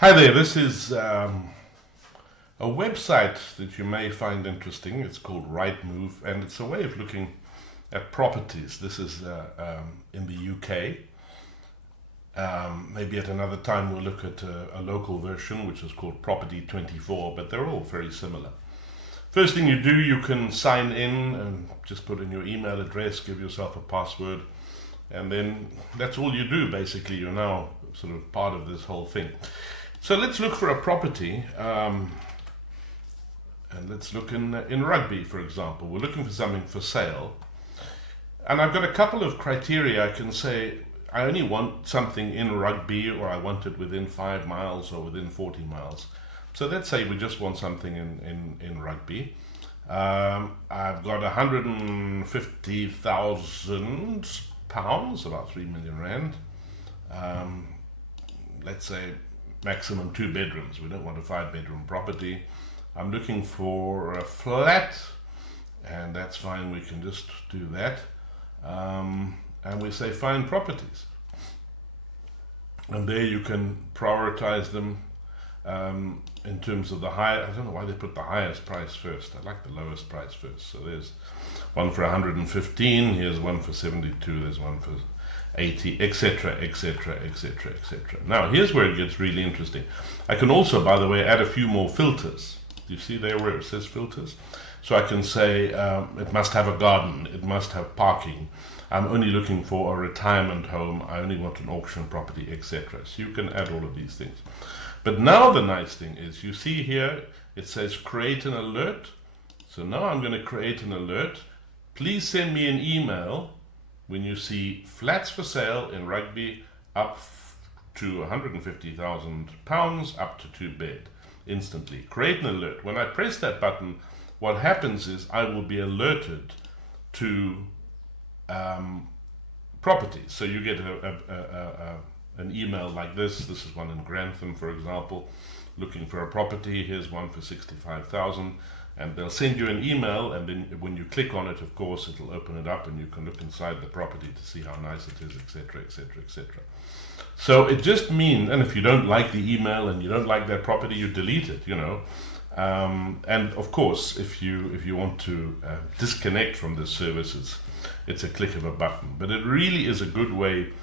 Hi there, this is a website that you may find interesting. It's called Rightmove, and it's a way of looking at properties. This is in the UK. Maybe at another time we'll look at a local version, which is called Property 24, but they're all very similar. First thing you do, you can sign in and just put in your email address, give yourself a password, and then that's all you do basically. You're now sort of part of this whole thing. So let's look for a property, and let's look in Rugby, for example. We're looking for something for sale, and I've got a couple of criteria. I can say I only want something in Rugby, or I want it within 5 miles or within 40 miles. So let's say we just want something in Rugby. I've got £150,000, about 3 million rand. Let's say maximum 2 bedrooms. We don't want a 5-bedroom property. I'm looking for a flat, and that's fine. We can just do that. And we say find properties. And there you can prioritize them in terms of the high. I don't know why they put the highest price first. I like the lowest price first. So there's one for 115. Here's one for 72. There's one for 80, etc., etc., etc., etc. Now, here's where it gets really interesting. I can also, by the way, add a few more filters. Do you see there where it says filters? So I can say it must have a garden, it must have parking. I'm only looking for a retirement home. I only want an auction property, etc. So you can add all of these things. But now the nice thing is, you see here, it says create an alert. So now I'm going to create an alert. Please send me an email when you see flats for sale in Rugby up to £150,000, up to 2 bed, instantly. Create an alert. When I press that button, what happens is I will be alerted to properties. So you get an email like this. This is one in Grantham, for example, looking for a property. Here's one for 65,000. And they'll send you an email, and then when you click on it, of course, it'll open it up, and you can look inside the property to see how nice it is, etc., etc., etc. So it just means, and if you don't like the email and you don't like that property, you delete it, you know. And of course, if you want to disconnect from this service, it's a click of a button. But it really is a good way.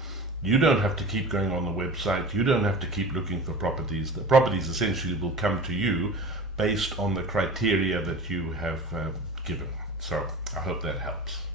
You don't have to keep going on the website. You don't have to keep looking for properties. The properties essentially will come to you based on the criteria that you have given. So I hope that helps.